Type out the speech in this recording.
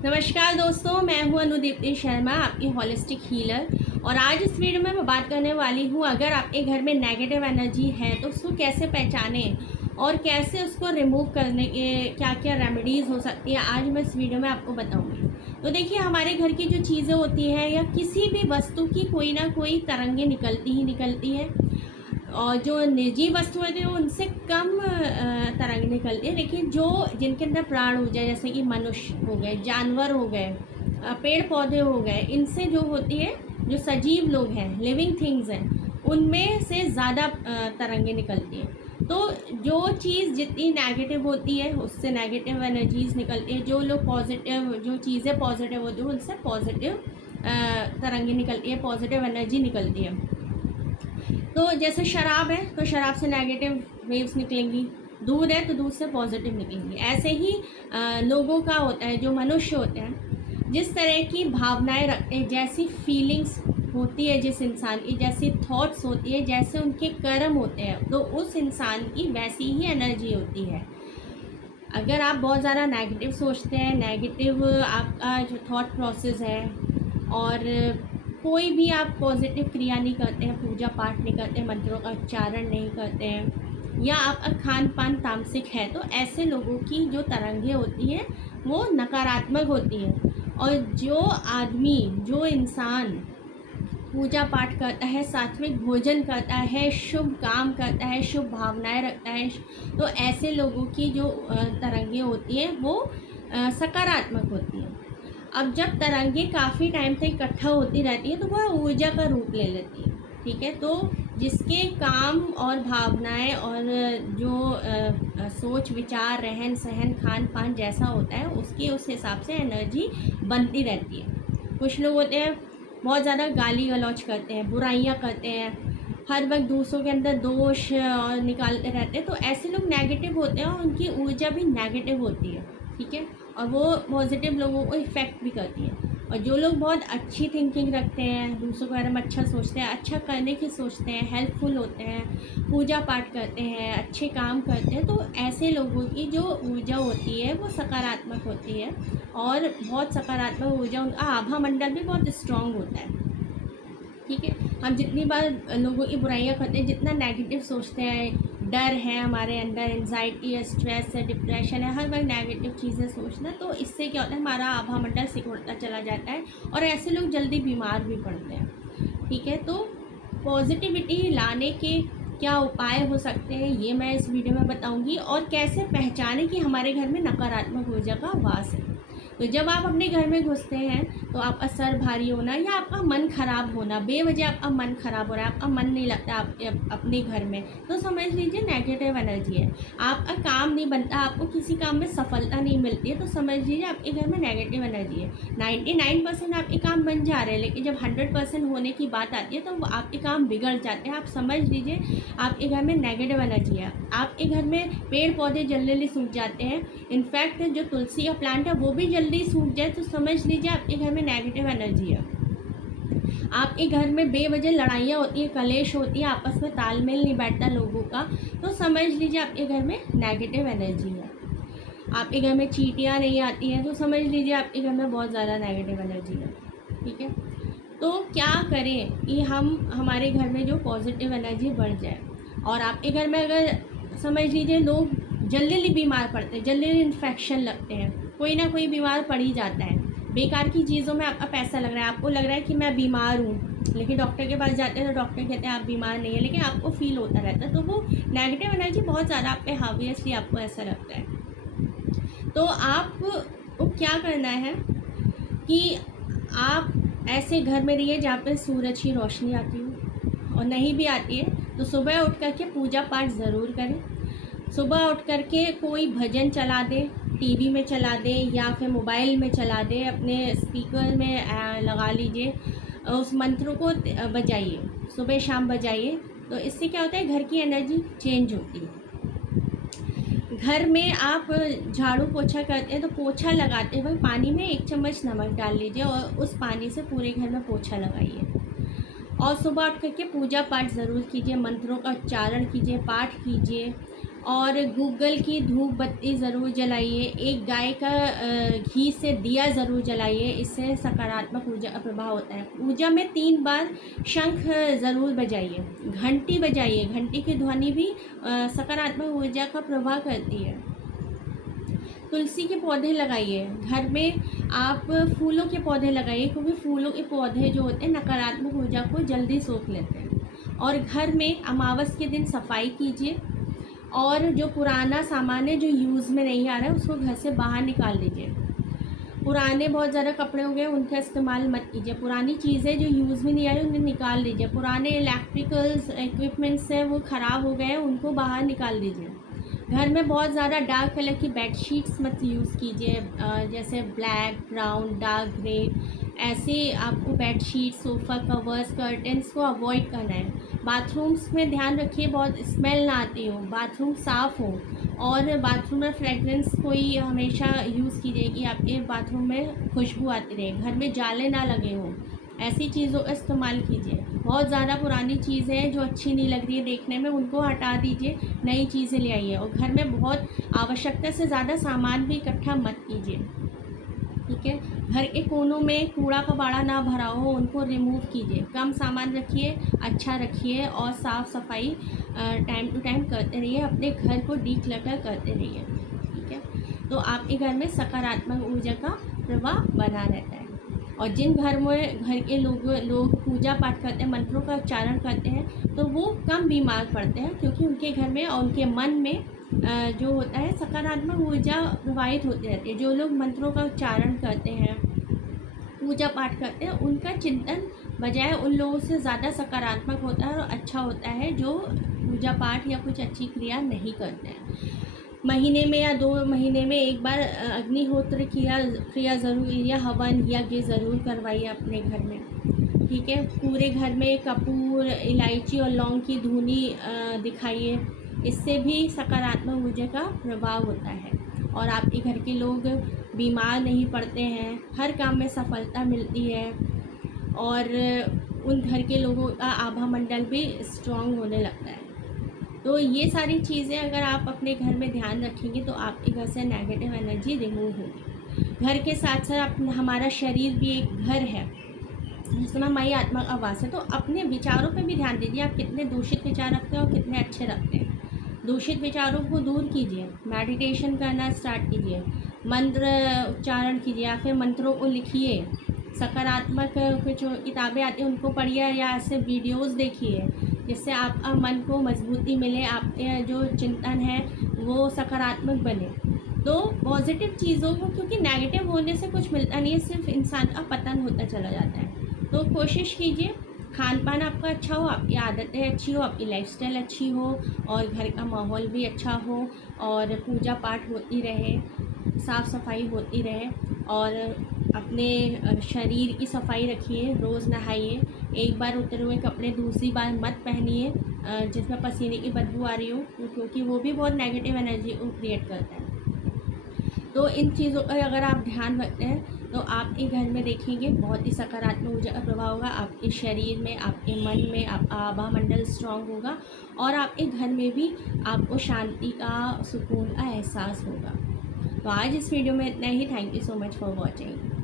नमस्कार दोस्तों, मैं हूं अनुदीप्ति शर्मा, आपकी होलिस्टिक हीलर। और आज इस वीडियो में मैं बात करने वाली हूं, अगर आपके घर में नेगेटिव एनर्जी है तो उसको कैसे पहचानें और कैसे उसको रिमूव करने के क्या क्या रेमेडीज़ हो सकती है। आज मैं इस वीडियो में आपको बताऊंगी। तो देखिए, हमारे घर की जो चीज़ें होती हैं या किसी भी वस्तु की कोई ना कोई तरंगें निकलती ही निकलती है, और जो निजी वस्तु होती है उनसे कम तरंग निकलती है, लेकिन जो जिनके अंदर प्राण ऊर्जा, जैसे कि मनुष्य हो गए, जानवर हो गए, पेड़ पौधे हो गए, इनसे जो होती है, जो सजीव लोग हैं, लिविंग थिंग्स हैं, उनमें से ज़्यादा तरंगें निकलती हैं। तो जो चीज़ जितनी नेगेटिव होती है उससे नेगेटिव एनर्जीज निकलती है, जो लोग पॉजिटिव, जो चीज़ें पॉजिटिव होती हैं उनसे पॉजिटिव तरंगें निकलती है, पॉजिटिव एनर्जी निकलती है। तो जैसे शराब है तो शराब से नेगेटिव वेव्स निकलेंगी, दूध है तो दूध से पॉजिटिव निकलेंगी। ऐसे ही लोगों का होता है, जो मनुष्य होते हैं, जिस तरह की भावनाएं रखते हैं, जैसी फीलिंग्स होती है जिस इंसान की, जैसी थॉट्स होती है, जैसे उनके कर्म होते हैं, तो उस इंसान की वैसी ही एनर्जी होती है। अगर आप बहुत ज़्यादा नेगेटिव सोचते हैं, नेगेटिव आपका जो थॉट प्रोसेस है, और कोई भी आप पॉजिटिव क्रिया नहीं करते हैं, पूजा पाठ नहीं करते हैं, मंत्रों का उच्चारण नहीं करते हैं, या आपका खान पान तामसिक है, तो ऐसे लोगों की जो तरंगें होती हैं वो नकारात्मक होती हैं। और जो आदमी, जो इंसान पूजा पाठ करता है, सात्विक भोजन करता है, शुभ काम करता है, शुभ भावनाएं रखता है, तो ऐसे लोगों की जो तरंगें होती हैं वो सकारात्मक होती हैं। अब जब तरंगें काफ़ी टाइम तक इकट्ठा होती रहती है तो वह ऊर्जा का रूप ले लेती है, ठीक है। तो जिसके काम और भावनाएं और जो सोच विचार, रहन सहन, खान पान जैसा होता है, उसकी उस हिसाब से एनर्जी बनती रहती है। कुछ लोग होते हैं बहुत ज़्यादा गाली गलौज करते हैं, बुराइयां करते हैं, हर वक्त दूसरों के अंदर दोष और निकालते रहते हैं, तो ऐसे लोग नेगेटिव होते हैं और उनकी ऊर्जा भी नेगेटिव होती है, ठीक है। और वो पॉजिटिव लोगों को इफ़ेक्ट भी करती है। और जो लोग बहुत अच्छी थिंकिंग रखते हैं, दूसरों के बारे में अच्छा सोचते हैं, अच्छा करने की सोचते हैं, हेल्पफुल होते हैं, पूजा पाठ करते हैं, अच्छे काम करते हैं, तो ऐसे लोगों की जो ऊर्जा होती है वो सकारात्मक होती है, और बहुत सकारात्मक ऊर्जा, उनका आभा मंडल भी बहुत स्ट्रॉन्ग होता है, ठीक है। हम जितनी बार लोगों की बुराइयां करते हैं, जितना नेगेटिव सोचते हैं, डर है हमारे अंदर, एंजाइटी है, स्ट्रेस है, डिप्रेशन है, हर वक्त नेगेटिव चीज़ें सोचना, तो इससे क्या होता है, हमारा आभा मंडल सिकुड़ता चला जाता है और ऐसे लोग जल्दी बीमार भी पड़ते हैं, ठीक है। तो पॉजिटिविटी लाने के क्या उपाय हो सकते हैं, ये मैं इस वीडियो में बताऊंगी, और कैसे पहचानें कि हमारे घर में नकारात्मक ऊर्जा का वास है। तो जब आप अपने घर में घुसते हैं तो आपका सर भारी होना या आपका मन खराब होना, बेवजह आपका मन खराब हो रहा है, आपका मन नहीं लगता आपके अपने घर में, तो समझ लीजिए नेगेटिव एनर्जी है। आपका काम नहीं बनता, आपको किसी काम में सफलता नहीं मिलती है, तो समझ लीजिए आपके घर में नेगेटिव एनर्जी है। 99% आपके काम बन जा रहे हैं, लेकिन जब 100% होने की बात आती है तो वो आपके काम बिगड़ जाते हैं। आप समझ लीजिए आपके घर में नेगेटिव एनर्जी है। आपके घर में पेड़ पौधे जल्दी सूख जाते हैं, इनफैक्ट जो तुलसी का प्लांट है वो भी जल्दी सूख जाए, तो समझ लीजिए आपके घर में नेगेटिव एनर्जी है। आपके घर में बेवजह लड़ाइयाँ होती हैं, कलेश होती है, आपस में तालमेल नहीं बैठता लोगों का, तो समझ लीजिए आपके घर में नेगेटिव एनर्जी है। आपके घर में चींटियाँ नहीं आती हैं, तो समझ लीजिए आपके घर में बहुत ज़्यादा नेगेटिव एनर्जी है, ठीक है। तो क्या करें कि हमारे घर में जो पॉजिटिव एनर्जी बढ़ जाए। और आपके घर में अगर समझ लीजिए लोग जल्दी जल्दी बीमार पड़ते हैं, जल्दी जल्दी इन्फेक्शन लगते हैं, कोई ना कोई बीमार पड़ ही जाता है, बेकार की चीज़ों में आपका पैसा लग रहा है, आपको लग रहा है कि मैं बीमार हूँ, लेकिन डॉक्टर के पास जाते हैं तो डॉक्टर कहते हैं आप बीमार नहीं है, लेकिन आपको फील होता रहता है, तो वो नेगेटिव एनर्जी बहुत ज़्यादा आप पे हावी है, इसलिए आपको ऐसा लगता है। तो आपको क्या करना है कि आप ऐसे घर में रहिए जहाँ पे सूरज की रोशनी आती हो, और नहीं भी आती है तो सुबह उठ करके पूजा पाठ ज़रूर करें। सुबह उठ करके कोई भजन चला दे, टीवी में चला दे या फिर मोबाइल में चला दे, अपने स्पीकर में लगा लीजिए, उस मंत्र को बजाइए, सुबह शाम बजाइए। तो इससे क्या होता है, घर की एनर्जी चेंज होती है। घर में आप झाड़ू पोछा करते हैं तो पोछा लगाते वक्त पानी में 1 चम्मच नमक डाल लीजिए और उस पानी से पूरे घर में पोछा लगाइए। और सुबह उठ करके पूजा पाठ ज़रूर कीजिए, मंत्रों का उच्चारण कीजिए, पाठ कीजिए, और गूगल की धूप बत्ती ज़रूर जलाइए, एक गाय का घी से दिया ज़रूर जलाइए, इससे सकारात्मक ऊर्जा का प्रभाव होता है। पूजा में 3 बार शंख ज़रूर बजाइए, घंटी बजाइए, घंटी की ध्वनि भी सकारात्मक ऊर्जा का प्रभाव करती है। तुलसी के पौधे लगाइए, घर में आप फूलों के पौधे लगाइए, क्योंकि फूलों के पौधे जो होते हैं नकारात्मक ऊर्जा को जल्दी सोख लेते हैं। और घर में अमावस के दिन सफाई कीजिए, और जो पुराना सामान है जो यूज़ में नहीं आ रहा है उसको घर से बाहर निकाल दीजिए। पुराने बहुत ज़्यादा कपड़े हो गए उनका इस्तेमाल मत कीजिए, पुरानी चीज़ें जो यूज़ में नहीं आ रही उन्हें निकाल दीजिए। पुराने इलेक्ट्रिकल्स इक्विपमेंट्स हैं वो ख़राब हो गए हैं, उनको बाहर निकाल दीजिए। घर में बहुत ज़्यादा डार्क कलर की बेडशीट्स मत यूज़ कीजिए, जैसे ब्लैक, ब्राउन, डार्क ग्रे, ऐसे आपको बेडशीट, सोफ़ा कवर्स, कर्टन्स को अवॉइड करना है। बाथरूम्स में ध्यान रखिए बहुत स्मेल ना आती हो, बाथरूम साफ़ हो, और बाथरूम में फ्रेगरेंस कोई हमेशा यूज़ कीजिए कि आपके बाथरूम में खुशबू आती रहे, घर में जाले ना लगे हों, ऐसी चीज़ों का इस्तेमाल कीजिए। बहुत ज़्यादा पुरानी चीज़ें हैं जो अच्छी नहीं लग रही है देखने में, उनको हटा दीजिए, नई चीज़ें ले आइए। और घर में बहुत आवश्यकता से ज़्यादा सामान भी इकट्ठा मत कीजिए, ठीक है। घर के कोनों में कूड़ा कबाड़ा ना भरा हो, उनको रिमूव कीजिए, कम सामान रखिए, अच्छा रखिए, और साफ़ सफाई टाइम टू टाइम करते रहिए, अपने घर को डीक्लटर करते रहिए, ठीक है। तो आपके घर में सकारात्मक ऊर्जा का प्रवाह बना रहता है। और जिन घर के लोग पूजा पाठ करते हैं, मंत्रों का उच्चारण करते हैं, तो वो कम बीमार पड़ते हैं, क्योंकि उनके घर में और उनके मन में जो होता है सकारात्मक ऊर्जा प्रवाहित होती रहती है। जो लोग मंत्रों का उच्चारण करते हैं, पूजा पाठ करते हैं, उनका चिंतन बजाय उन लोगों से ज़्यादा सकारात्मक होता है और अच्छा होता है, जो पूजा पाठ या कुछ अच्छी क्रिया नहीं करते हैं। महीने में या 2 महीने में एक बार अग्निहोत्र क्रिया ज़रूर, या हवन यज्ञ ज़रूर करवाइए अपने घर में, ठीक है। पूरे घर में कपूर, इलायची और लौंग की धुनी दिखाइए, इससे भी सकारात्मक ऊर्जा का प्रभाव होता है, और आपके घर के लोग बीमार नहीं पड़ते हैं, हर काम में सफलता मिलती है, और उन घर के लोगों का आभा मंडल भी स्ट्रॉन्ग होने लगता है। तो ये सारी चीज़ें अगर आप अपने घर में ध्यान रखेंगे तो आपके घर से नेगेटिव एनर्जी रिमूव होगी। घर के साथ साथ हमारा शरीर भी एक घर है, जिसमें हमारी आत्मा का वास है। तो अपने विचारों पे भी ध्यान दीजिए, आप कितने दूषित विचार रखते हैं और कितने अच्छे रखते हैं। दूषित विचारों को दूर कीजिए, मेडिटेशन करना स्टार्ट कीजिए, मंत्र उच्चारण कीजिए, या फिर मंत्रों को लिखिए, सकारात्मक कुछ किताबें आती हैं उनको पढ़िए, या ऐसे वीडियोस देखिए जिससे आपका मन को मजबूती मिले, आपके जो चिंतन है वो सकारात्मक बने। तो पॉजिटिव चीज़ों को, क्योंकि नेगेटिव होने से कुछ मिलता नहीं है, सिर्फ इंसान का पतन होता चला जाता है। तो कोशिश कीजिए खान पान आपका अच्छा हो, आपकी आदतें अच्छी हो, आपकी लाइफस्टाइल अच्छी हो, और घर का माहौल भी अच्छा हो, और पूजा पाठ होती रहे, साफ़ सफाई होती रहे, और अपने शरीर की सफाई रखिए, रोज़ नहाइए, एक बार उतरे हुए कपड़े दूसरी बार मत पहनिए जिसमें पसीने की बदबू आ रही हो, क्योंकि वो भी बहुत नेगेटिव एनर्जी को क्रिएट करता है। तो इन चीज़ों का अगर आप ध्यान रखते हैं तो आपके घर में देखेंगे बहुत ही सकारात्मक ऊर्जा का प्रभाव होगा, आपके शरीर में, आपके मन में, आपका आभा मंडल स्ट्रांग होगा, और आपके घर में भी आपको शांति का, सुकून का एहसास होगा। तो आज इस वीडियो में इतना ही। Thank you so much for watching.